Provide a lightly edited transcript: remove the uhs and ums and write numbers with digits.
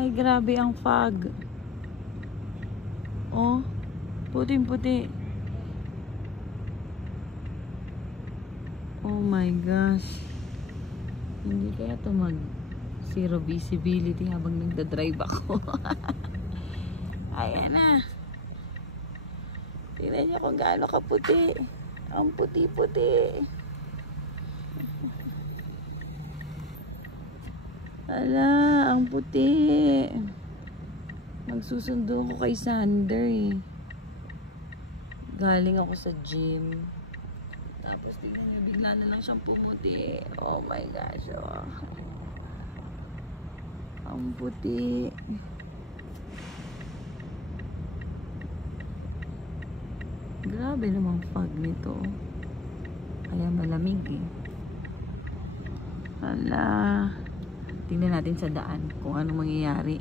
Ay, grabe ang fog. Oh, puting-puti. Oh my gosh. Hindi kaya ito mag zero visibility habang nagdadrive ako. Ayan na. Tingnan niyo kung gaano kaputi. Ang puti-puti. Ala, ang puti. Magsusundo ako kay Sander eh. Galing ako sa gym. Tapos tingnan niyo, bigla na lang siyang pumuti. Oh my gosh, oh. Ang puti. Grabe namang fog nito. Kaya malamig eh. Hala. Tingnan natin sa daan kung ano mangyayari.